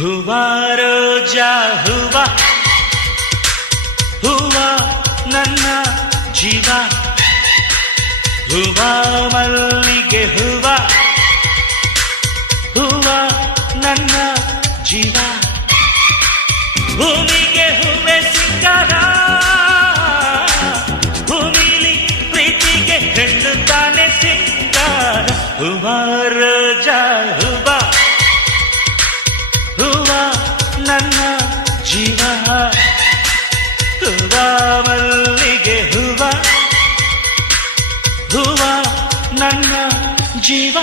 ಹೂವ ರೋಜಾ ಹೂವ ಹೂವ ನನ್ನ ಜೀವ ಹೂವ ಮಲ್ಲಿಗೆ ಹೂವ ಹೂವ ನನ್ನ ಜೀವ ಭೂಮಿಗೆ ಹೂವೆ ಸಿಂಗಾರ ಭೂಮಿಲಿ ಪ್ರೀತಿಗೆ ಹೆಣ್ಣು ತಾನೆ ಸಿಂಗಾರ ಹೂವ ರೋಜಾ ಹೂವ ಹೂವ ನನ್ನ ಜೀವ ಹೂವ ಮಲ್ಲಿಗೆ ಹೂವ ಹೂವ ನನ್ನ ಜೀವ